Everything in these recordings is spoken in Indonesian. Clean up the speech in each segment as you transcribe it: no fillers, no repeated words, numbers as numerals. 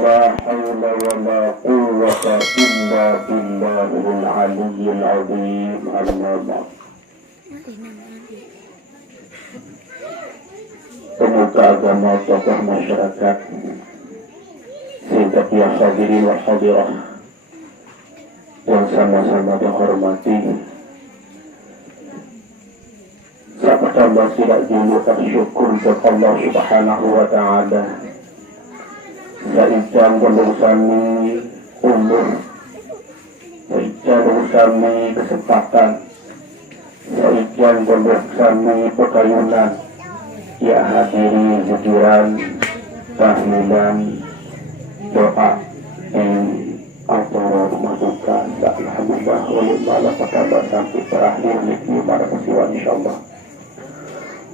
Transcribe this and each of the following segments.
ولا حول ولا قوة إلا بالله العلي العظيم. أما بعد. Pemuka agama, tokoh masyarakat, sehingga hadirin wal hadirah yang sama-sama dihormati, saya bertambah tidak dulu bersyukur kepada Allah Subhanahu wa Ta'ala. Saijan berusaha umur, saijan berusaha kesempatan, saijan berusaha pekayunan, ya hadiri hujuran, tahlilan, doa yang atau masukan, alhamdulillah, walillahi alhamdulillah sampai terakhir nikmi para kesiwan insyaallah.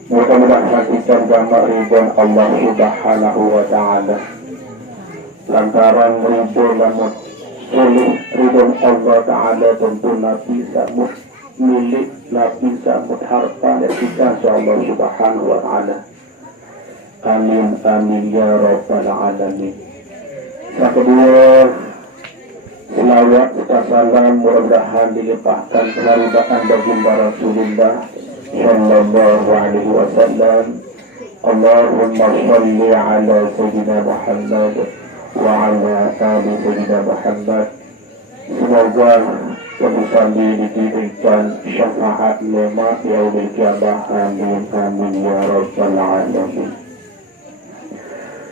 Mudah-mudahan kita gambar ridwan Allah Subhanahu wa Ta'ala. Lantaran ridho namun oleh ridwan Allah Ta'ala tentu Nabi samud milik Nabi samud harta dan kita insyaallah Subhanahu wa Ta'ala. Amin amin ya rabbal alamin. Yang kedua, selawat serta salam mudah-mudahan dilimpahkan keridhaan baginda Rasulullah sallallahu alaihi wasallam. Allahumma shalli ala sayyidina Muhammad wa ala ali sayyidina Muhammad. Semoga pemusalli diberikan syafaat lema yaumil qiyamah. Amin amin ya rabbal alamin.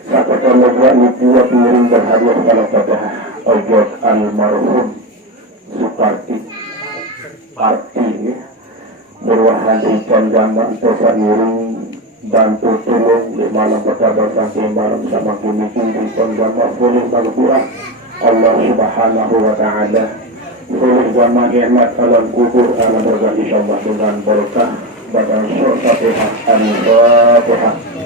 Sahabat Allah buat miring berhadiah kalau pada ojok almarhum Suparti Arti berwahan ikan gambar tosa miring bantu tolong di malam pertama sampai malam sama kini ikan gambar boleh berkurang Allah Subhanahu wa Ta'ala boleh gambar nikmat alam kubur alam barzah insyaallah dengan berkah badan Fatihah al-Fatihah. Fatihah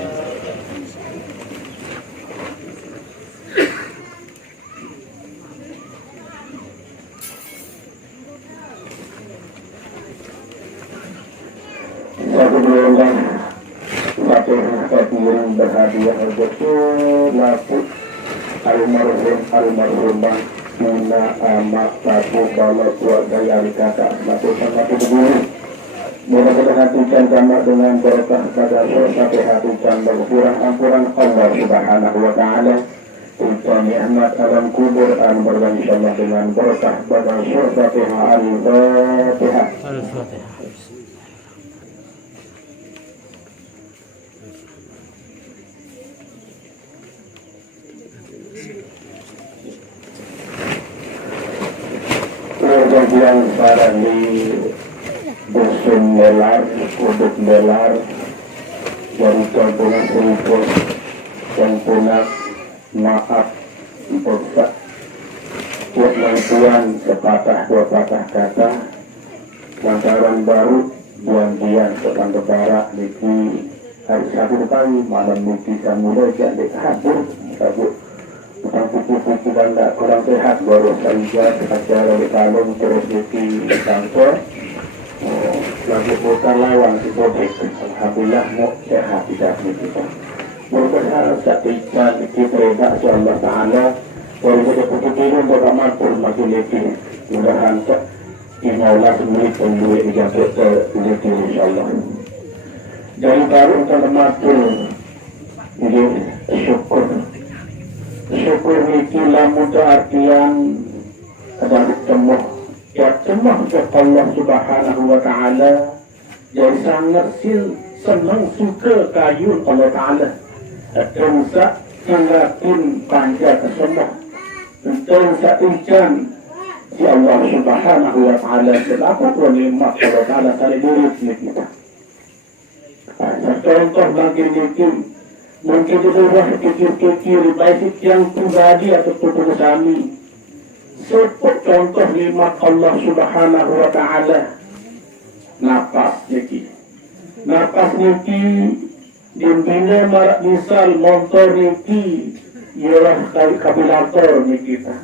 berhadiah betul laput almarhumah Muna amak tabu bala keluarga yang kata laput sama berdua. Mudah-mudahan tujuan sama dengan berkah pada Fatihah tujuan berkurang ampuran Allah Subhanahu wa Ta'ala. Tujuan nikmat alam kubur alam berkah insyaallah dengan berkah pada Fatihah al-Fatihah. Al-Fatihah. Yang para di dusun Melar, Kuduk Melar, dari campuran Seripur, yang punah maaf bersak buat lantuan sepatah dua patah kata lantaran baru buan-dian tentang kebara niki hari Sabtu pagi malam niki samula jadi kabur tentang kupu-kupu dan tak kurang sehat baru saja secara di kalung terus di kantor lagi bukan lawan si Bobek. Alhamdulillah mau sehat tidak kita berharap ketika kita tidak insyaallah ta'ala baru kita putus beramal pun makin lebih mudahan insyaallah menit pendua dijaga ke lebih insyaallah dari baru untuk matur ini syukur niki lamun artian ada temuh ya temuh ke Allah Subhanahu wa Ta'ala jadi sangat senang suka kayu Allah Ta'ala terusah sangatin panjat semua terusah ikan si Allah Subhanahu wa Ta'ala selapa pun nikmat Allah Ta'ala saling murid kita contoh bagi niki mungkin itu kecil-kecil baik yang pribadi atau tutur kami sebut contoh nikmat Allah Subhanahu wa Ta'ala napas niki dimbina marak misal motor niki ialah dari kabilator niki kita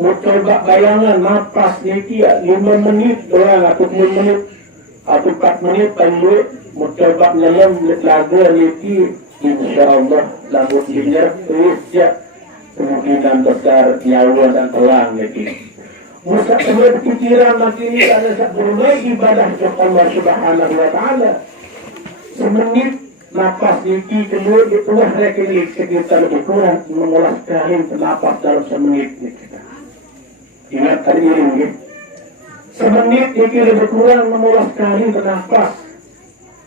mau coba bayangan napas niki 5 menit doang atau 10 menit atau 4 menit tangguh mau coba nyelam lagu niki insyaallah lagu dengar terus ya kemungkinan besar nyawa dan telang lagi. Musa kemudian pikiran lagi ada sebelumnya ibadah ke Allah Subhanahu Wa Taala. Semenit napas iki keluar itu rekening sekitar lebih kurang mengolah sekali napas dalam semenit kita. Ingat tadi ini. Semenit iki lebih kurang mengolah sekali napas.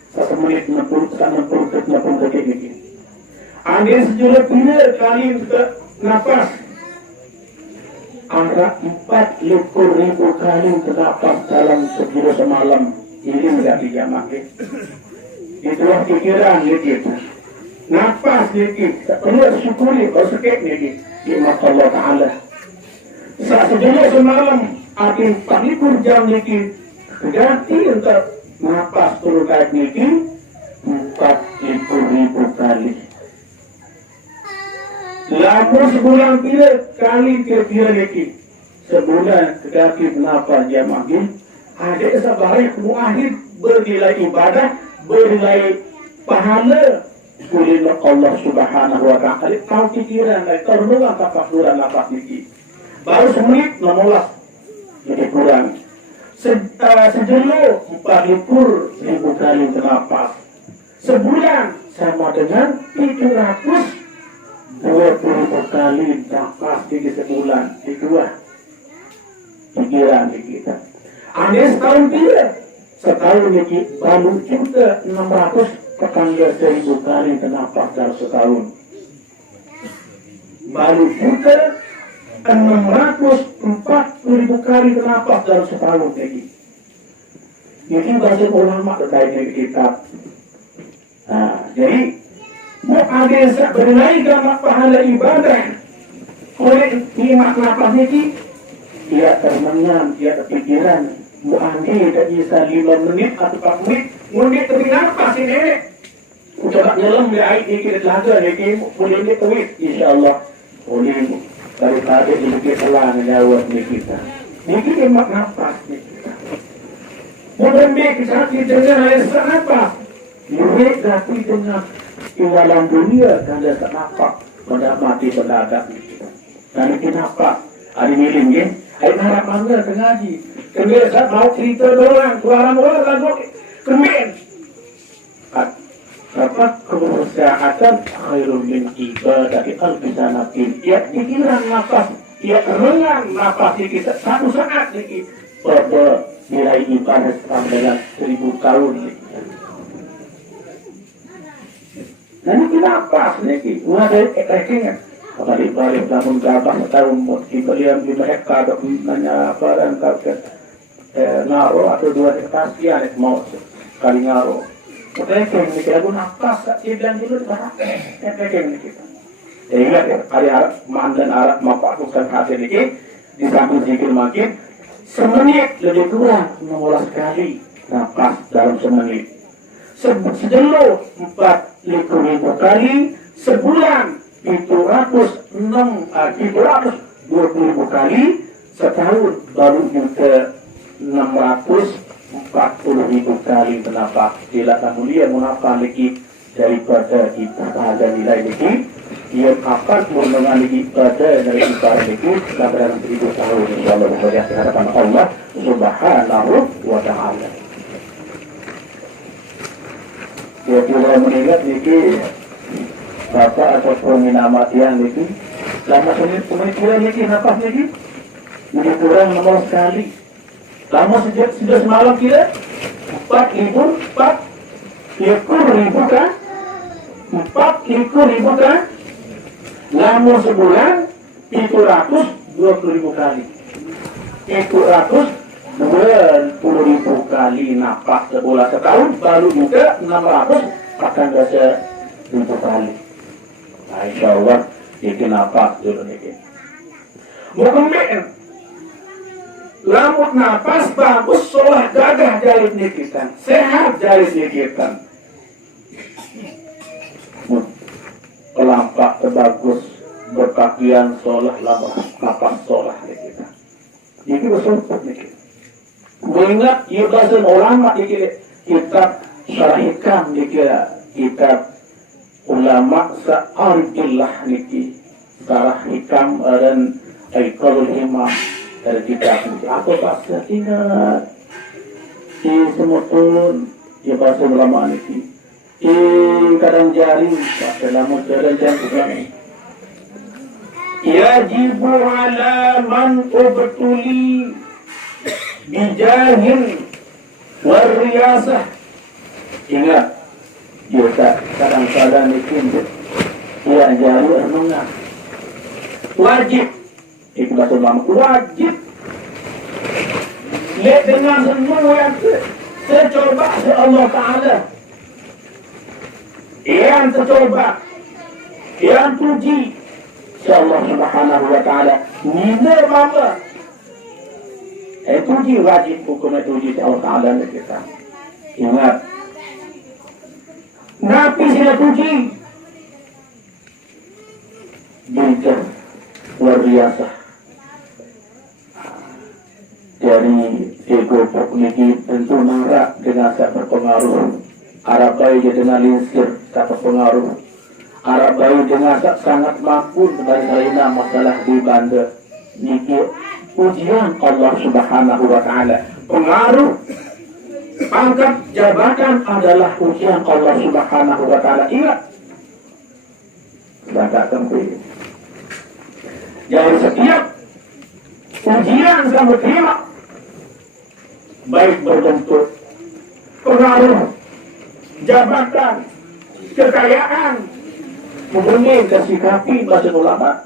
Satu menit 60 detik ini. Ada sejumlah benar kali ke napas. Angka 40.000 kali terdapat dalam sebulan semalam. Ini tidak dijamakan. Itulah pikiran kita. Nafas kita perlu syukuri kalau sakit ini. Iman Allah Ta'ala. Saat sebulan semalam, ada 40 jam ini. Ganti untuk nafas turun naik ini 40.000 kali. Lalu sebulan tidak kali kira-kira lagi. Sebulan kaki nafas jam lagi. Ada sebarai muahid bernilai ibadah, bernilai pahala. Kulina Allah Subhanahu Wa Taala. Kau pikiran, kau renungan tafakuran nafas ini. Baru semenit 16 lebih kurang. Sejauh 40.000 kali nafas. Sebulan sama dengan 720 kali nafas di sebulan. Kedua pikiran kita. Anda setahun tidak. Setahun ini baru juga 600 tetangga 1.000 kali nafas dalam setahun. Baru juga 640.000 kali nafas dalam setahun lagi. Ini bahasa ulama terkait dengan kitab. Nah, jadi mau ada bernilai dalam pahala ibadah oleh nikmat nafas ini, dia termengang, dia terpikiran. Mau andi tak bisa 5 menit atau 4 menit, menit tapi nafas ini. Coba nyelam di air ini laga lagi, boleh ni kuit, insyaAllah boleh. Daripada sedikit telah menjawab ni kita. Ni kita mak nafas ni kita. Mudah-mudahan kita dengar lesak nafas. Murid hati dengar di dalam dunia dan lesak nafas. Pada mati berdadak ni kita. Dan kita nafas. Ada milim ni. Ada harap bangga tengaji. Kemudian saya mau cerita orang, suara orang lagu. Kemudian. Dapat kebersihan khairul min ibadati alfi sanatin. Ya pikiran nafas, ya renang nafas kita satu saat ini pada nilai ibadah sama dengan 1000 tahun ini. Dan ini nafas ini, ada ekengnya. Kalau dibalik namun gabah setahun kita lihat di mereka ada nanya apa dan kata ngaro atau 2 hektar sekian mau sekali ngaro. Ekeng ni kita guna nafas, dia bilang dulu dah. Ekeng ni kita. Ingat ya, hari Arab, mandan Arab mapakukan hati ni di samping zikir makin semenit lebih kurang 16 kali nafas dalam semenit. Sejauh 40.000 kali sebulan 720 kali setahun baru juga 640.000 kali menafas. Tidak mulia menafas lagi daripada ibadah dan nilai lagi. Ia akan mengenali ibadah dari ibadah lagi dalam 1000 tahun insyaAllah berjaya di hadapan Allah Subhanahu Wa Taala. Ya kita mengingat lagi Bapak ataupun minamatian lagi lama menit kurang lagi nafas lagi lebih kurang 16 kali. Lama sudah semalam kira 4.000 kan? 4.000 kan? Lama sebulan 720.000 kali. 720.000 kali nafas sebulan setahun baru juga 600 akan rasa 1.000 kali. Nah, insyaAllah ini nafas dulu ini. Mungkin lamut nafas bagus, solah gagah jari nikitan, sehat jari nikitan. Pelampak terbagus, berpakaian solah lamut nafas solah nikitan. Ini bersumpah nikitan. Mengingat ibadah ulama nikitan, kitab syarah hikam nikitan, kitab ulama sa'aridillah nikitan. Sarah Hikam dan Aiqalul Himam dari kitab aku tak ingat di semutun ya bahasa ulama ini di kadang jari dalam modern jari yajibu ala man ubtuli bijahil wariyasah. Ingat kita kadang-kadang itu ya jari enggak wajib itu bahasa ulama wajib lihat dengan semua yang tercoba oleh Allah Ta'ala yang tercoba yang puji Allah Subhanahu Wa Ta'ala nina mama puji wajib hukum puji Allah Ta'ala kita ingat Nabi sila puji bijak luar biasa dari ego niki tentu marah dengan saya berpengaruh Arab bayi dengan linsir tak berpengaruh Arab bayi dengan sangat mampu dari masalah di bandar niki ujian Allah Subhanahu Wa Ta'ala pengaruh pangkat jabatan adalah ujian Allah Subhanahu Wa Ta'ala ingat tidak tentu jadi setiap ujian kamu terima baik berbentuk pengaruh jabatan kekayaan mungkin kesikapi bahasa ulama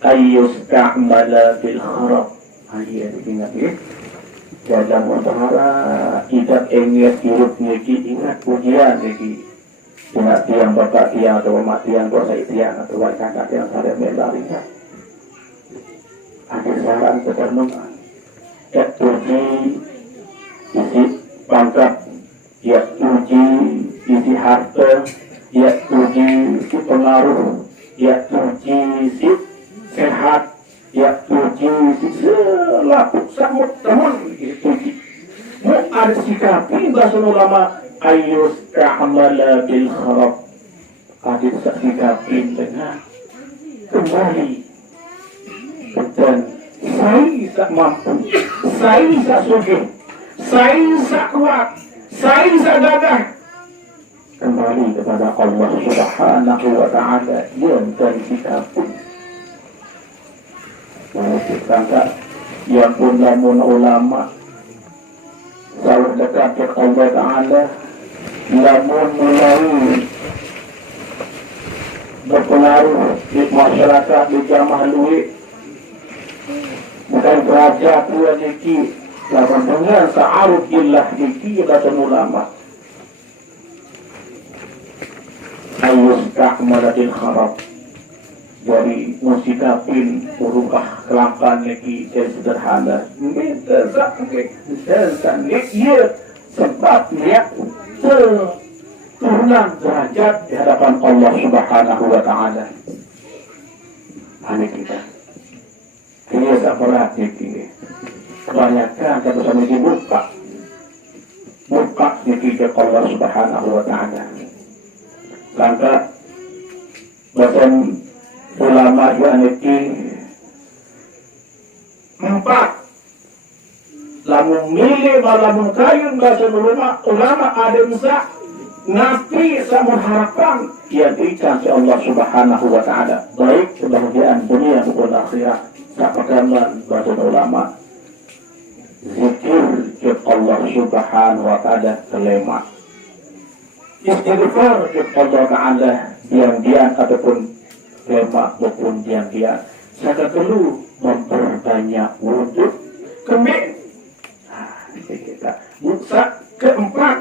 ayyus ka'mala bil kharab ayat ingat ya dalam utara tidak ingat hidup niki ingat ujian niki ingat tiang bapak tiang atau mak tiang dosa tiang atau kakak tiang saya melari ada saran ketenungan uji isi pangkat ya uji isi harta ya uji isi pengaruh ya uji isi sehat ya uji isi selaku samut teman itu mu ada sikapi bahasa ulama ayus ka'amala bil kharab ada sikapi dengan kembali dan saya tak mampu, saya tak sugih, saya tak kuat, saya tak gagah. Kembali kepada Allah Subhanahu Wa Ta'ala yang dari kita pun. Kita yang pun namun ulama selalu dekat ke Allah Ta'ala namun mulai berpengaruh di masyarakat di jamaah luik bukan derajat dua niki lawan dengan ta'aruf illah niki kata ulama ayus ka'malatil kharab dari musikapin urukah kelangkaan niki jadi sederhana minta iya sebab niat turunan derajat di hadapan Allah Subhanahu Wa Ta'ala ini kita ini seberat ini kebanyakan kata sama dibuka niki ke Allah Subhanahu Wa Ta'ala langkah bahasa ulama juga niki empat lamun milih lamun kayun bahasa ulama ada bisa nabi sama harapan yang diberikan oleh Allah Subhanahu Wa Ta'ala baik kebahagiaan dunia maupun akhirat. Tak perkaman bahasa ulama zikir ke Allah Subhanahu Wa Ta'ala kelima istighfar ke Allah Ta'ala diam-diam ataupun kelima maupun diam-diam saya perlu memperbanyak wudhu kemudian kita musa keempat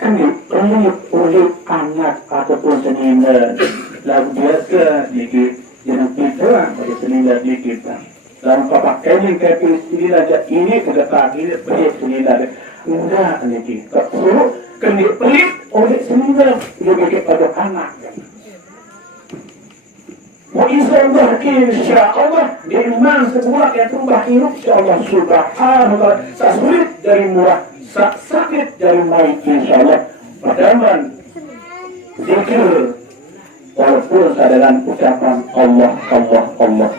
kan dipelit oleh anak ataupun senina lagu biasa dikit jangan kita pada senina dikit dalam papak kain kain senina ini kedekat ini pelit senina enggak ini suruh kan dipelit oleh senina lebih kepada anak wa insya Allah di iman sebuah yang berubah hidup insya Allah Subhanahu wa ta'ala sulit dari murah sakit dari baik insya Allah padaman zikir walaupun dengan ucapan Allah, Allah, Allah.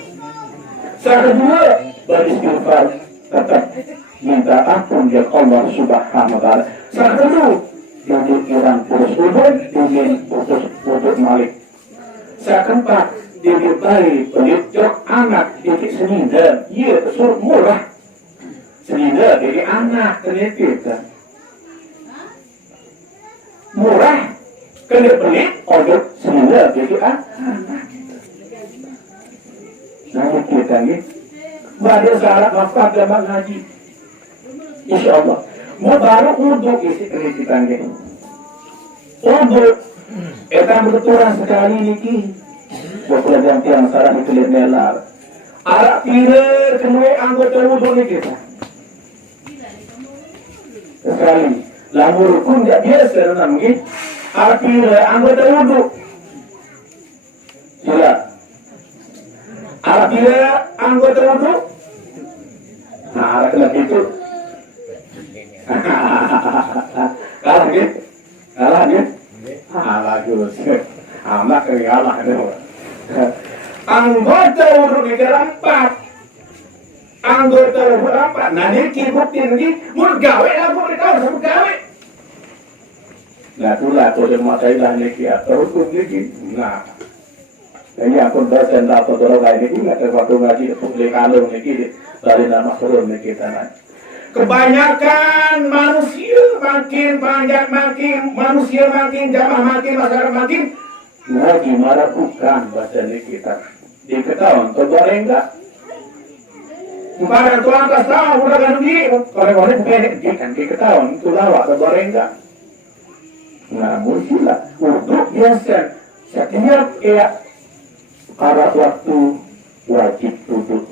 Yang kedua, beristighfar, tetap minta ampun dari Allah Subhanahu wa taala. Yang kedua, jadi orang putus udun, ingin putus udun malik. Yang keempat, jadi bayi pendidik anak jadi senida, ia suruh murah. Senida jadi anak ternyata murah, kena pelik, odot senida jadi anak. Nah kita ni, baru salat wafat dan haji. InsyaAllah. Mau baru untuk isi kita ni. Untuk kita berturang sekali ni. Bukan yang tiang sarang itu lihat nelar. Arak pirer kenui anggota wudhu ni kita. Sekali. Lalu rukun tak biasa dalam ni. Arak pirer anggota wudhu. Sila. Arak pirer anggota wudhu. Nah, arak kena itu. Kalah ni. Kalah ni. Kalah jurus. Amak kena kalah ni. Anggota wudhu ni keempat. Anggota wudhu keempat. Nah ni kibuk tinggi. Mun gawe lah mun kau sama gawe. Nah itulah tu dia makai lah ni kia. Terus ni. Nah. Ini aku dah cendal atau dorong lagi ni. Nak waktu ngaji boleh kalung ni. Dari nama turun ni kita nak. Kebanyakan manusia makin banyak manusia makin jamaah makin masyarakat makin. Nah, gimana bukan bahasa ini kita diketahui, tergoreng enggak? Barang tuan tak tahu, udah kan begini, orang-orang pendek, kan diketahui, itu lawak, tergoreng enggak? Nah, muncullah, untuk biasa, setiap arah waktu wajib duduk.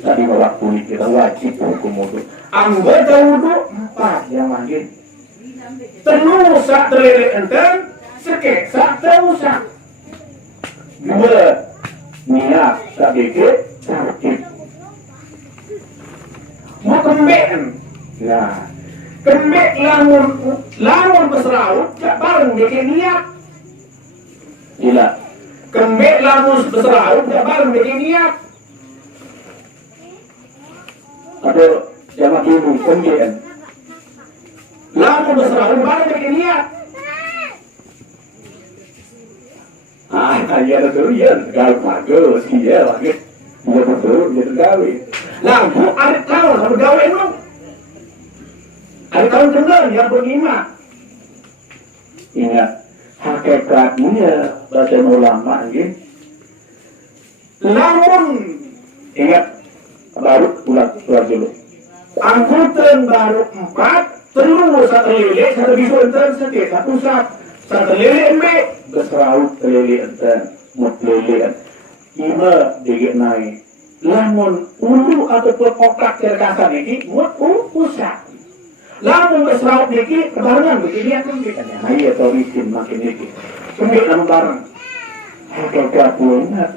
Tadi waktu ini kita wajib hukum duduk. Anggota wudhu 4 yang manggil. Telur sak terlelek enten. Sekek, sak terusak. 2, niat, sak dikit, sakit. Mau kembek. Nah, kembek lamun beseraut, tak bareng dikit niat. Gila. Kembek lamun beseraut, tak bareng dikit niat. Ada jamaah ibu, kembek. Lamun beseraut, bareng dikit niat. Ya betul ya, gawe bagus, iya lagi. Ya betul, dia gawe. Lah, ada tahun sama gawe lu. Ada tahun kenal yang berlima. Ingat, hakikatnya bahasa ulama ini. Lamun, ingat, baru ulang dulu. Angkutan baru 4, telur satu lele, satu bisu enten, satu sat. Satu lele embek, beseraut lele enten, mut lele enten. 5 digit naik. Lamun ulu ataupun otak cerkasan ini, mut usah. Lamun beseraut ini, kebarengan begini akan kita. Nah iya, torisin makin ini. Sembik nama bareng. Hakikat ingat.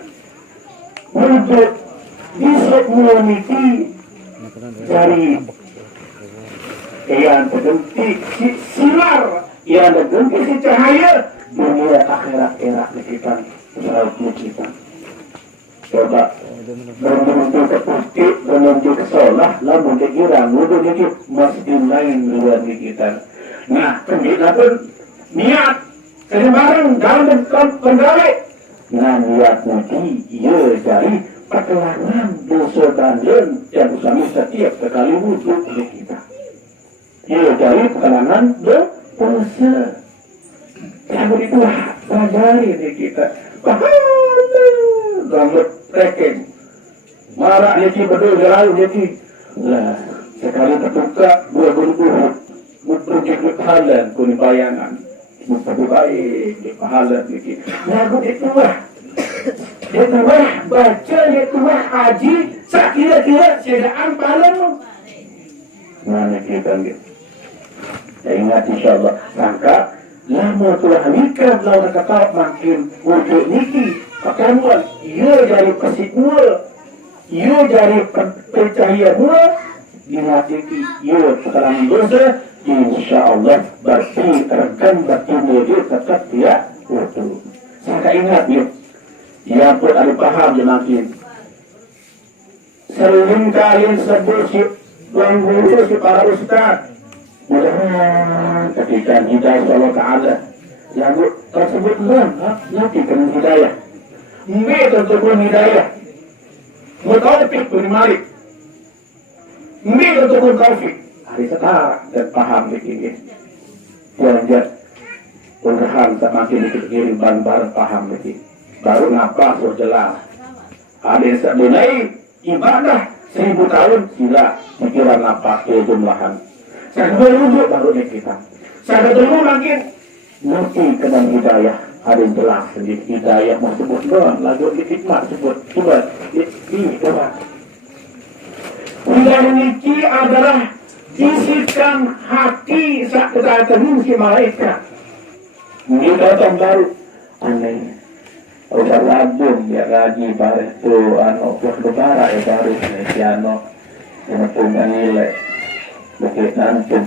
Untuk bisa meniti dari yang tergenti sinar. Yang tergenti si cahaya dunia akhirat erak kita selalu kita. Coba menuju ke putih, menuju ke sholah, lalu dikira menuju ke masjid lain luar kita. Nah, kemudian pun niat kerja bareng dalam penggawe. Nah, niat nanti ia dari perkelangan dosa bandel yang bersama setiap sekali wudhu oleh kita. Ia dari perkelangan dosa. Yang itu sadari di kita. Pahala rambut tracking. Marah dia betul jalan dia. Lah, sekali terbuka 20 projek pahala kuni bayangan. Terbuka di pahala ni. Lagu itu dia tuah baca dia tuah haji sekira-kira sedaan pahala. Mana kita ni? Saya ingat insyaAllah sangka lama tulah nikah lawan kata makin wujud niki pakamuan ia dari kesikmul ia dari percaya mula dinatiki ia sekarang dosa insyaAllah berarti rekan berarti dia tetap tidak wujud Saya ingat yuk, ya pun ada paham makin. Sering kali sebut si Tuan Guru, si para ustaz, mudah-mudahan ketika hidayah Allah Ta'ala lagu tersebut nanti kena hidayah ini tentukan hidayah mutawafik bin Malik ini tentukan taufik hari sekarang dan paham begini jangan udahan semakin dikirim bareng paham begini baru nafas jelas ada yang sebenarnya ibadah 1000 tahun sila pikiran nafas ke jumlahan saya dulu baru kita saya dulu makin nanti kena hidayah ada yang jelas sendiri hidayah mau sebut doang lagu hikmah sebut coba hidayah ini adalah bisikan hati saat kita ketemu si malaikat ini datang baru aneh udah labun ya lagi baru itu berbara ya baru piano yang punya nilai bukit nanti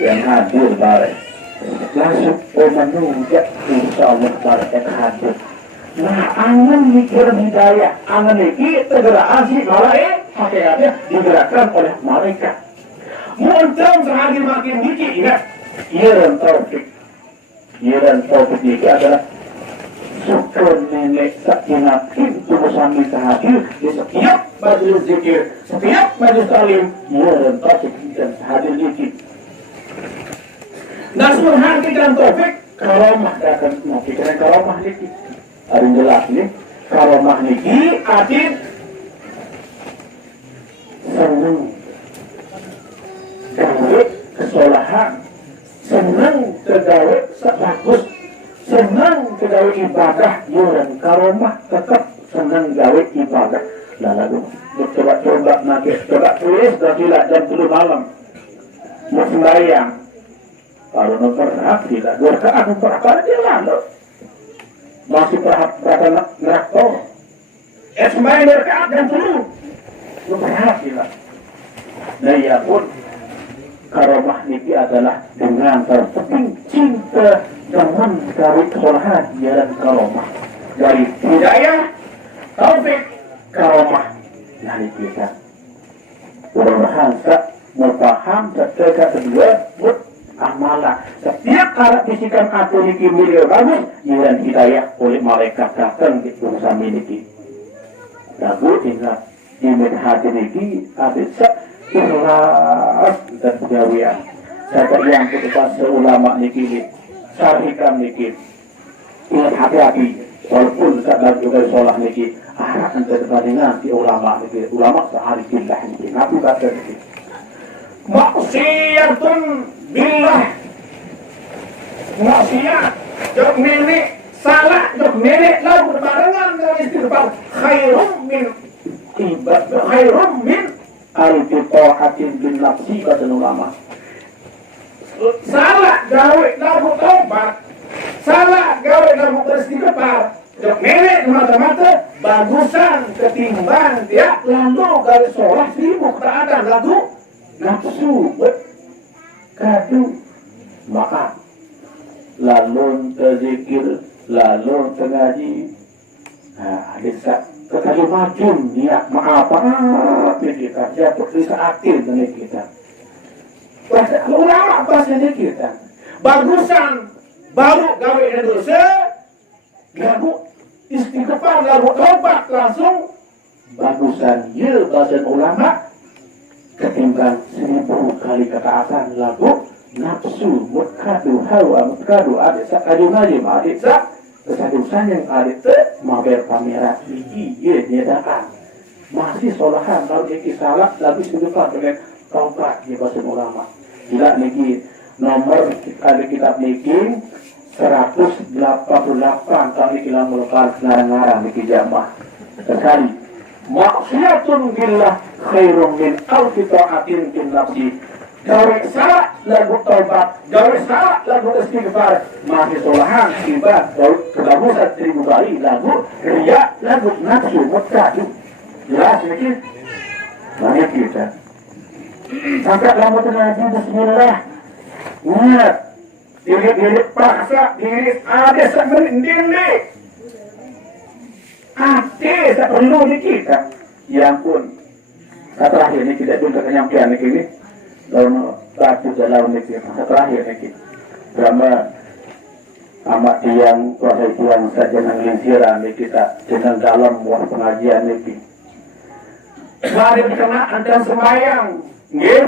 yang hadir baru langsung menunjuk insya Allah barakah hadir. Nah, angan mikir hidayah, angan ini tergerak si malaikat, hakikatnya digerakkan oleh malaikat. Muncul sehari makin dikit, ingat, iran taufik ini adalah syukur nenek sakinatin tubuh sambil hadir di setiap majelis zikir, setiap majelis alim, iran taufik dan hadir dikit. Nasrul hati dan taufik karomah akan mengakibatkan karomah niki. Ada yang jelas nih karomah niki adit senang gawe kesolahan, senang kegawe sebagus, senang kegawe ibadah, yuran karomah tetap senang gawe ibadah. Lalu coba nanti coba tulis dan tidak jam 10 malam mau sembahyang. Kalau pernah tidak dua rakaat pernah dia lalu masih pernah neraktor sembahyang rakaat dan dulu pernah tidak. Nah ya pun karomah niki adalah dengan terping cinta dengan dari kesalahan dan karomah dari hidayah taufik karomah dari kita mudah-mudahan memaham setelah kedua amalan setiap karat bisikan atau niki milik bagus dan hidayah oleh malaikat datang di urusan niki lagu ingat di hati niki ada ikhlas dan pegawian saya yang ketupat seulama niki syarhikan niki ingat hati-hati walaupun sadar juga sholah niki arah antara perbandingan di ulama niki ulama sehari billah niki ngaku kata niki maksiyatun billah maksiat jok nenek salah jok nenek lalu berbarengan dengan istighfar khairum min al-fitaatin bin nafsi kata ulama salah gawe lalu taubat salah gawe lalu beristighfar jok nenek mata-mata bagusan ketimbang dia lalu gawe sholah sibuk tak ada lagu nafsu kadu maka lalu terzikir lalu tengaji desa kekali majun niat maaf kita jatuh bisa akil dengan kita ulama bahasanya kita bagusan baru gawe dosa lalu istighfar lalu tobat langsung bagusan ya bahasa ulama ketimbang 1000 kali ketaatan lagu nafsu mutkadu hawa mutkadu adik sakadu najim adik sak kesadusan yang adik maber pameran iki ye nyedaan masih solahan kalau iki salah lagu sedupa dengan taubat di bahasa ulama gila niki nomor ada kitab niki 188 kali kilam mulkal ngarang-ngarang niki jamaah sekali maksiatun billah khairun min alfi ta'atin bin nafsi gawe salah lagu taubat gawe salah lagu istighfar masih solahan ibadah gawe kebagusan 1000 kali lagu riya lagu nafsu mutkadu jelas mikir banyak kita sampai lama tenang bismillah ingat diri paksa diri ada sebenarnya Ate tak perlu ni kita. Yang pun terakhir ni tidak juga kenyampian ni kini. Lalu batu dalam ni kita terakhir ni kita. Drama amat yang kuasa yang saja nanglinsira ni kita dengan dalam buah pengajian ni kita. Mari berkenaan dan sembahyang. Nggih.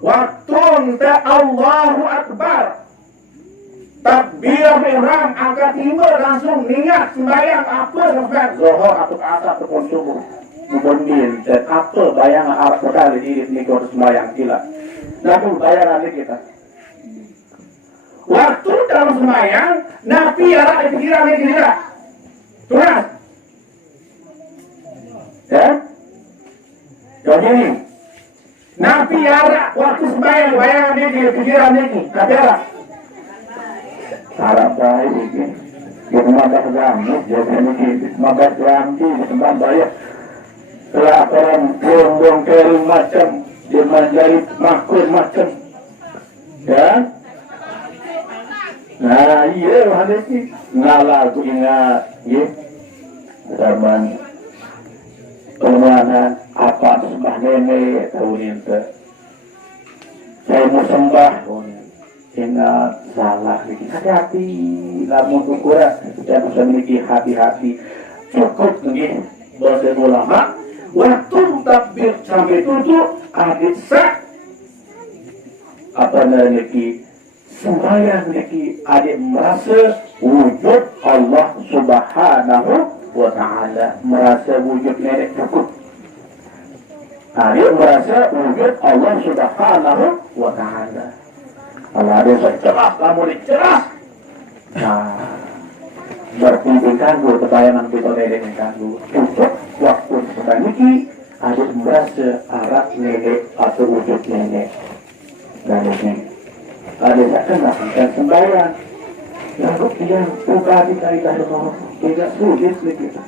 Waktu enta Allahu Akbar. Takbir ihram angkat timur langsung niat sembahyang apa sampai zuhur atau asar ataupun subuh. Mungkin dan apa bayangan Arab sekali diri ni kalau sembahyang gila. Nabi bayangan kita. Waktu dalam sembahyang Nabi arah pikiran ni gila. Terus. Ya? Jadi Nabi arah waktu sembahyang bayangan ni pikiran ni. Nabi arah. Harap baik ini. Kita mabah ramai, jadi ini mabah ramai, sembah bayar. Kelaparan, buang-buang kering macam, dia menjadi makhluk macam. Ya? Nah, iya, ada sih. Ngalah aku ingat, ya. Zaman kemana apa sembah nenek tahun ini. Saya mau sembah. Ingat salah, hati-hati, lamun ukuran dan bisa memiliki hati-hati cukup nih bahasa ulama. Waktu takbir sampai tutup adik sak apa namanya sembahyang niki adik merasa wujud Allah Subhanahu wa Ta'ala, merasa wujud nenek cukup. Adik merasa wujud Allah Subhanahu wa Ta'ala. Kalau ada cerah, kamu dicerah. Nah, berarti diganggu, kebayangan kita nenek diganggu. Cukup waktu sekarang ini, ada merasa arah nenek atau wujud nenek. Dan ini, ada tak kena dan sembahyang. Lalu yang buka di kaidah Allah, tidak sulit kita.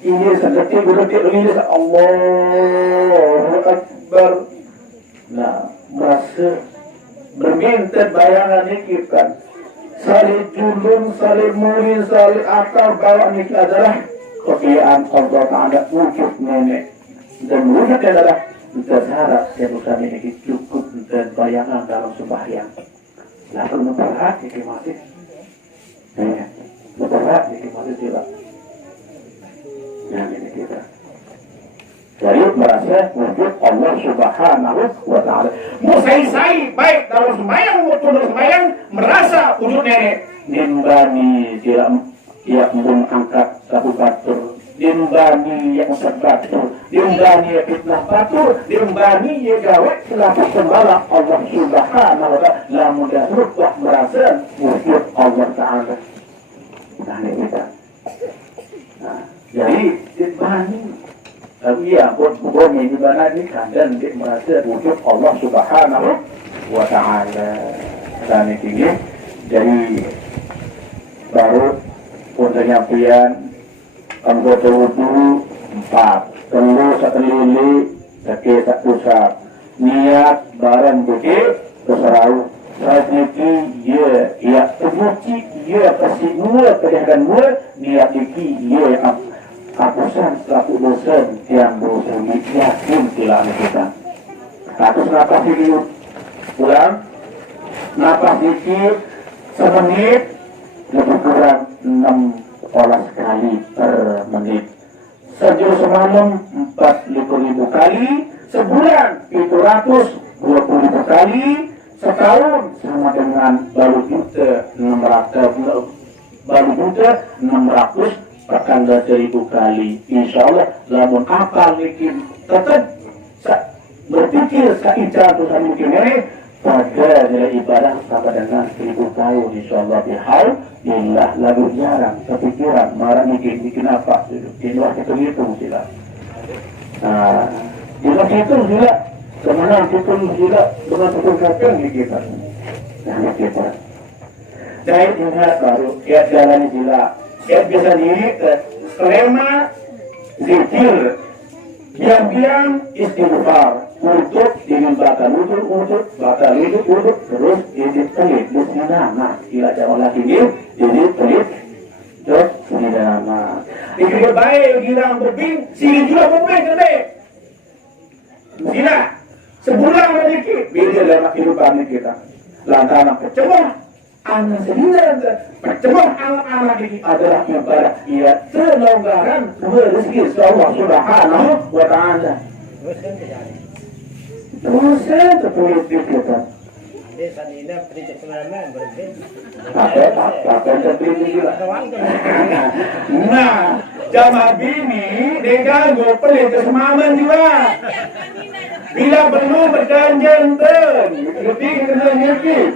Ini sedetik berdetik ini Allahu Akbar. Nah, merasa berminta bayangan ini kan salih julun, salih muhin, salih akal bawa ini adalah kebiaan Allah Ta'ala wujud nenek dan wujud adalah berharap yang bukan ini cukup dan bayangan dalam sembahyang. Lalu memperhat dikimati memperhat dikimati tidak yang ini kita jadi merasa wujud Allah Subhanahu wa Ta'ala. Musai-sai baik dalam sembahyang maupun dalam sembahyang merasa wujud nenek. Nimbani tidak mengangkat satu batur. Nimbani yang berbatur. Nimbani yang fitnah batur. Nimbani yang gawat selaku sembala Allah Subhanahu wa Ta'ala. Lamun dasruklah merasa wujud Allah Ta'ala. Nah ini kita. Nah, jadi nimbani. Iya, bukan di mana ini dan dia merasa wujud Allah Subhanahu wa Ta'ala. Dan ini jadi baru untuk nyampian anggota wudu 4 perlu sekelili sakit tak usah niat barang bukit terserah saat ini ya temuci ya pasti dua perhatian dua niat ini ya hapusan selaku dosen yang dosen yakin silaan kita. Terus napas ini ulang, napas ini semenit lebih kurang 16 kali per menit. Sejauh semalam 40.000 kali, sebulan 720.000 kali, setahun sama dengan baru juta 600 perkanda 1000 kali. Insya Allah lamun akal mungkin tetap berpikir saidah Tuhan mungkin ini pada nilai ibadah sama dengan 1000 tahun. Insya Allah bihal billah lalu jarang kepikiran marah mungkin apa ini waktu itu sila bila itu sila kemana itu sila dengan betul-betul kita nah kita saya ingat baru lihat jalan sila dia bisa diri ke skema zikir diam-diam istighfar untuk dengan bakal untuk terus edit pelit busina nah gila jawab lagi ini edit pelit Jok, ini nama. Dikira baik, girang berbing, sini juga berbing gede. Sila, sebulan lagi, beda dalam kehidupan kita. Lantaran kecewa, anak sendiri, kecewa anak-anak ini adalah kepada ia kelonggaran rezeki Allah Subhanahu wa Ta'ala. Teruskan terpolitik kita. Pakai terpolitik juga. Nah, jamaah bini diganggu pelit kesemaman juga. Bila perlu berjanjian lebih kena nyekit.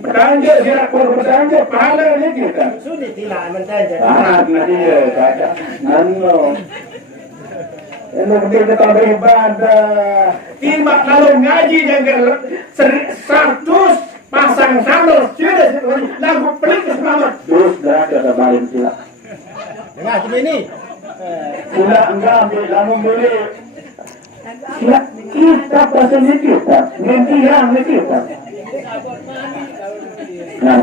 Berjanjian tidak perlu berjanjian pahala nyekit. Sudah tidak berjanjian. Nanti ya kata nano. Ini kita beribadah. Timbak kalau ngaji jangan 100 pasang sandal sudah lagu pelit kesemaman. Terus dah ada balik sila. Dengar cuma ini. Sila enggak ambil lalu beli. Sila kita pasangnya kita. Nanti yang kita. Nah,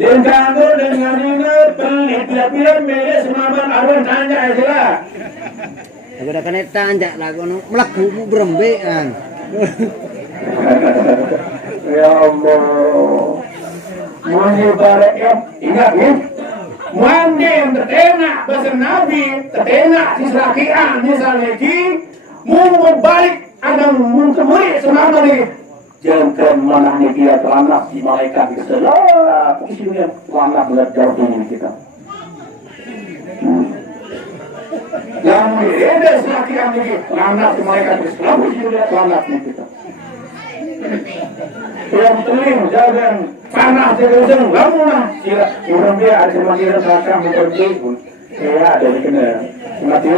Dengkanggo dengan ingat pelit bila media semaman awan tanya sila. Aku dah kena tanya lagu nu melaku berembean. Ya Allah. Menyebar ingat ya. Mandi yang terkena bahasa Nabi, terkena sislakian, sisaleki, mau balik ada mungkemuri semaman ini. Jangan mana ni dia terlanak di malaikat di selah. Isinya terlanak belajar ini kita. Yang beda silakian ini, terlanak di malaikat di selah. Isinya terlanak ni kita. Yang teling jangan panas jangan lamuna. Sila orang dia ada manusia belakang bekerja pun. Ya ada di kena mati.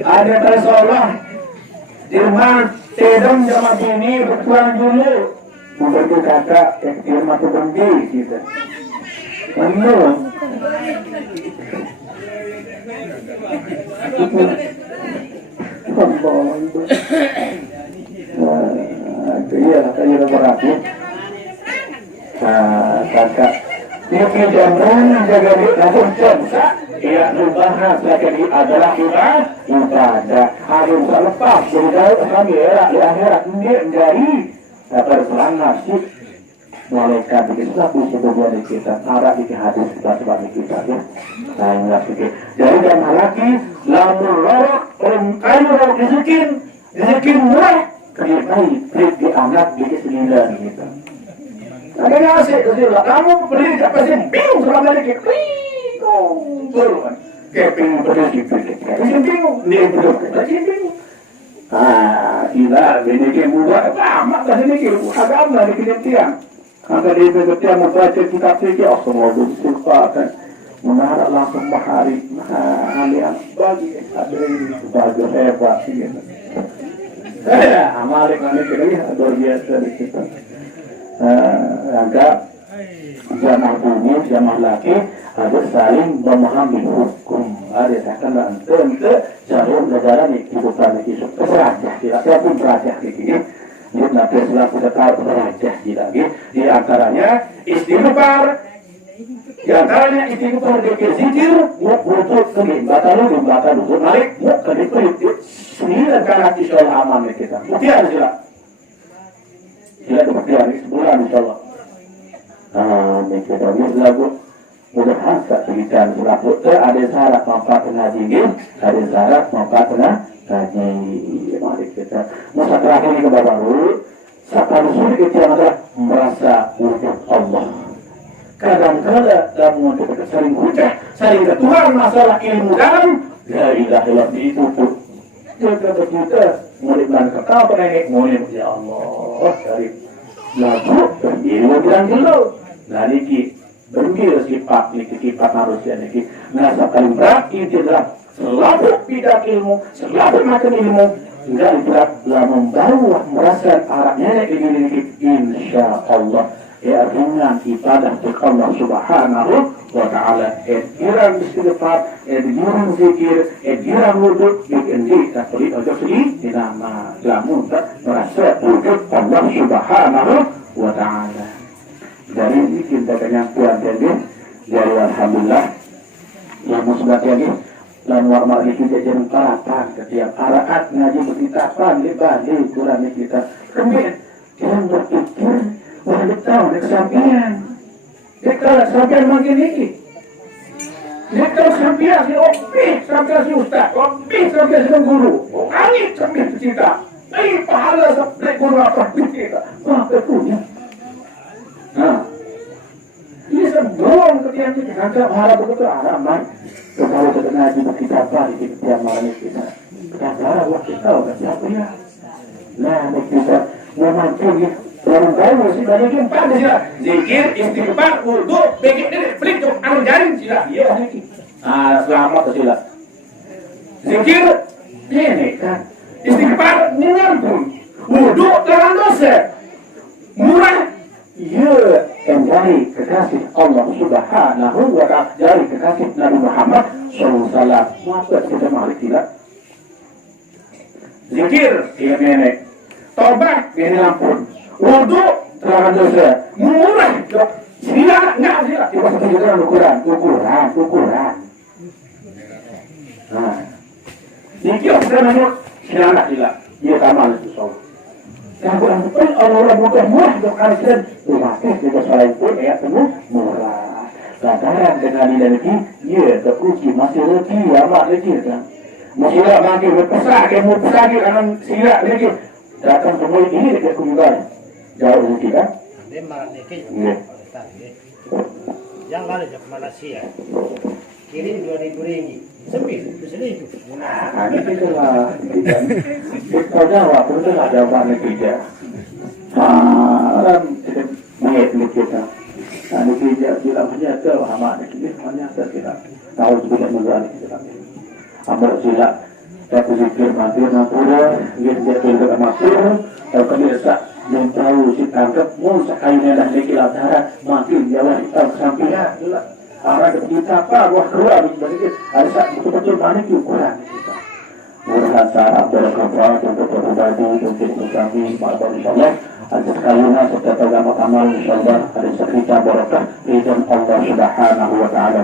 Ada tersolah. Irman, sedang jamaah ini berkurang dulu. Membantu kakak yang Irman itu berhenti kita. Benar. Iya, katanya nomor aku. Kakak. Dia jangan jaga di langsung cemsa. Ia membahas lagi adalah ibadah. Harus lepas dari kami era di akhirat dia menjadi dapat selamat sih. Malaikat di Islam sebagian kita arah di hadis sebab kita ya. Sangat sedikit. Jadi jamaah lagi lamun lorok kayu rezeki murah kerjai di anak di sembilan kita. Ada yang asik lah. Kamu beri apa sih? Bingung selama ini. Bingung. Betul kan? Kayak bingung pada sipil. Bingung. Dia belum bingung. Ila ini ke mudah. Amat dah ini ke agama di pengertian. Kalau di pengertian membaca kitab suci, semua bersumpah kan. Mengarah langsung bahari. Alian bagi ada ini sebagai hebat gitu. Amalik ini kira luar biasa di kita. Agar jamaah umum, jamaah laki ada saling memahami hukum. Ada akan nanti jalur negara ni kehidupan isu berajah. Tidak pun berajah begini. Dia nanti selalu tetap berajah lagi. Di antaranya istighfar. Di antaranya istighfar dengan zikir. Untuk kelimbatan dulu naik. Kelimbatan sendiri karena istilah aman kita. Buktian sila. Sila buktian sebulan insyaAllah. Ini kita lagu mudah-mudahan sekitar selaku ada syarat manfaat ngaji ada syarat manfaat ngaji. Mari kita masa terakhir ini kepada dulu sakal sulit itu yang adalah merasa wujud Allah. Kadang-kadang dalam untuk sering hujah sering ketuhan masalah ilmu dalam la ilaha illallah itu pun kita kita mudah-mudahan kekal penenek mulia ya Allah dari lagu ilmu bilang dulu dari bergil sifat manusia ini nasa paling berat itu adalah selalu bidang ilmu selalu makan ilmu enggak berat lah membawa merasa arahnya ini insya Allah ya ringan ibadah kepada Allah Subhanahu wa Ta'ala irang istighfar irang zikir irang wudhu dikendi tapi untuk ini nama lamun merasa wujud Allah Subhanahu wa ta'ala. Jadi ini kita kenyangkuan jadi alhamdulillah yang musbat jadi dan warma itu jajan kalatan setiap araat ngaji berkitapan libadi kurang kita kemudian jangan berpikir wajib tahu nek sampean nek kalau sampean makin ini nek kalau sampean si opi sampean si ustaz opi sampean si guru angin sampean si cinta pahala sampai guru apa kita wah punya nah ini sebelum ketika kita anggap pahala betul aman kalau kita ngaji berkitapan di setiap malam kita kadang waktu tahu siapa ya nah nek kita mau mampu gitu orang tahu sih banyak yang pada sih zikir istighfar wudu bikin ini flik tuh anu jaring sih iya selamat sih lah zikir ini kan istighfar ngampun wudu jangan dosa murah iya dari kekasih Allah Subhanahu wa ta'ala dari kekasih Nabi Muhammad sallallahu alaihi wasallam apa kita mari tidak zikir iya nenek tobat ini ampun wudu terang dosa murah sila enggak sila di pasal ukuran nah dikira sebenarnya sila enggak sila dia kamal itu soal yang kurang betul orang mudah murah untuk kalian berarti juga selain pun ya penuh murah lantaran dengan ini ya terkunci masih rezeki amat rezeki kan masih lah makin berpesak kayak mau pesak akan sila lagi datang semua ini dekat kunjungan jauh rezeki kan Dia marah dikit. iya Yang kali ke Malaysia. Kirim 2.000 ringgit. Sempit, itu. nah ini kita lah kita jawab itu ada mana kita malam mengingat kita nah ini kita bilang hanya ke hama ini hanya kita tahu juga mengenai kita amal sila tapi zikir mampir nampura dia ke mampir kalau kebiasa yang tahu si tangkap mau sekalinya dah dikira darah makin jauh kita kesampingan itulah arah kita apa buah keluar begitu ada saat betul-betul mana ukuran kita murah sarap berkafat untuk pribadi untuk kami maaf insyaallah ada sekalinya setiap agama amal insyaallah ada sekitar barakah ridha Allah Subhanahu wa ta'ala.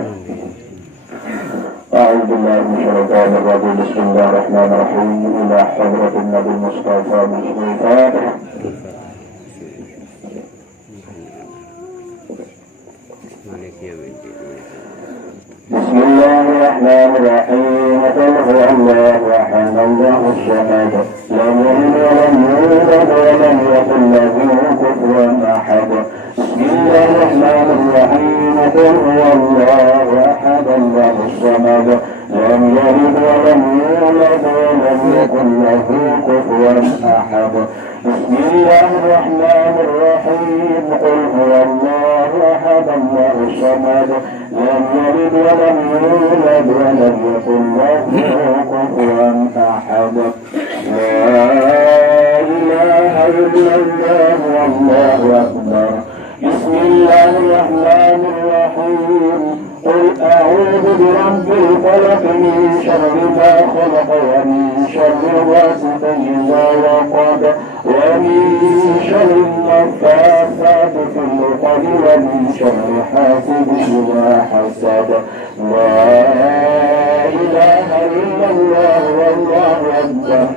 أعوذ بالله من الشيطان الرجيم بسم الله الرحمن الرحيم إلى حضرة النبي المصطفى الفاتح بسم الله الرحمن الرحيم قل هو الله أحد الله الصمد لم يلد ولم يولد ولم يكن له كفوا أحد بسم الله الرحمن الرحيم قل هو الله أحد الله الصمد لم يلد ولم يولد ولم يكن له كفوا أحد بسم الله الرحمن الرحيم قل هو الله أحد الله الصمد لم يلد ولم يولد ولم يكن له كفوا أحد لا إله إلا الله والله أكبر بسم الله الرحمن الرحيم قل أعوذ برب الفلق من شر ما خلق ومن شر غاسق إذا وقب ومن شر النفاثات في العقد ومن شر حاسد إذا حسد لا إله إلا الله والله أكبر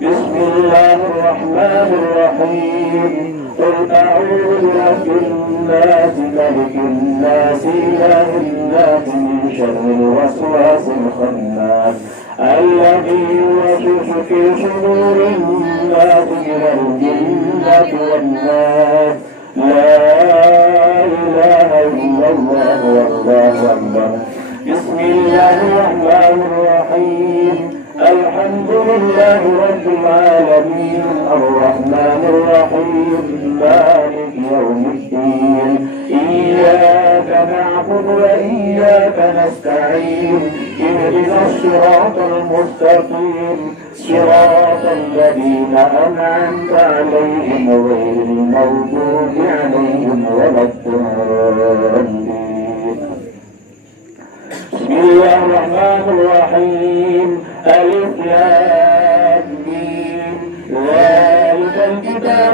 بسم الله الرحمن الرحيم قل أعوذ برب الناس ملك الناس إله الناس من شر الوسواس الخناس الذي يوسوس في صدور الناس من الجنة والناس لا إله إلا الله والله أكبر بسم الله الرحمن الرحيم الحمد لله رب العالمين الرحمن الرحيم مالك يوم الدين إياك نعبد وإياك نستعين اهدنا الصراط المستقيم صراط الذين أنعمت عليهم غير المغضوب عليهم ولا الضالين. بسم الله الرحمن الرحيم ألف لام ميم ذلك الكتاب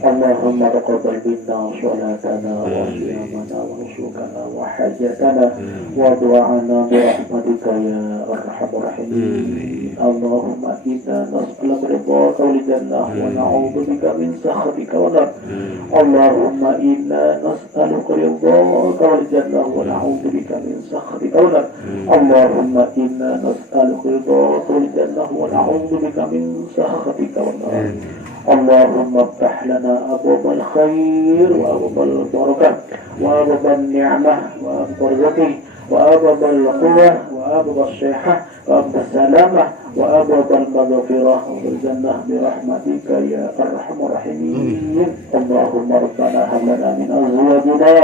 اللهم تقبل منا صلاتنا وصيامنا ونسكنا وحاجتنا ودعانا برحمتك يا ارحم الراحمين. اللهم انا نسالك رضاك والجنه ونعوذ بك من سخطك والنار. اللهم انا نسالك رضاك والجنه ونعوذ بك من سخطك والنار. اللهم انا نسالك رضاك والجنه ونعوذ بك من سخطك والنار. اللهم افتح لنا أبواب الخير وأبواب البركة وأبواب النعمة وأبواب الرزق وأبواب القوة وأبواب الصحة وأبواب السلامة وأبواب المغفرة والجنة برحمتك يا أرحم الراحمين. اللهم ربنا هب لنا من أزواجنا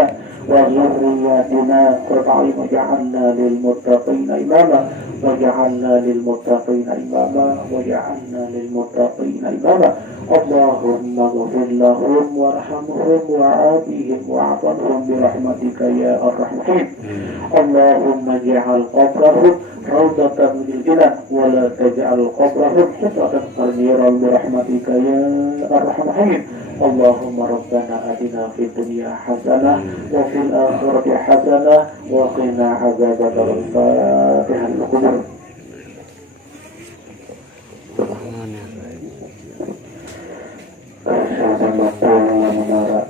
وذرياتنا قرة أعين واجعلنا للمتقين إماما واجعلنا للمتقين إماما واجعلنا للمتقين إماما. اللهم اغفر لهم وارحمهم وعافهم واعف عنهم برحمتك يا أرحم الراحمين. اللهم اجعل قبرهم روضة من الجنة ولا تجعل قبرهم حفرة قرنيرا برحمتك يا أرحم الراحمين. اللهم ربنا آتنا في الدنيا حسنة وفي الآخرة حسنة وقنا عذاب النار. الفاتحة للقبور. Menara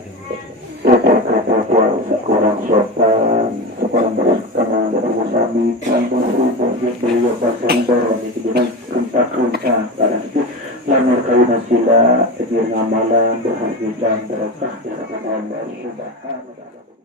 kata kurang sopan, sekurang berkenan dari musami dan bersyukur beliau pasendor itu dengan kerunta pada itu lamur kawin sila jadi ngamalan berhasil dan berkah di hadapan Allah Subhanahu wa taala.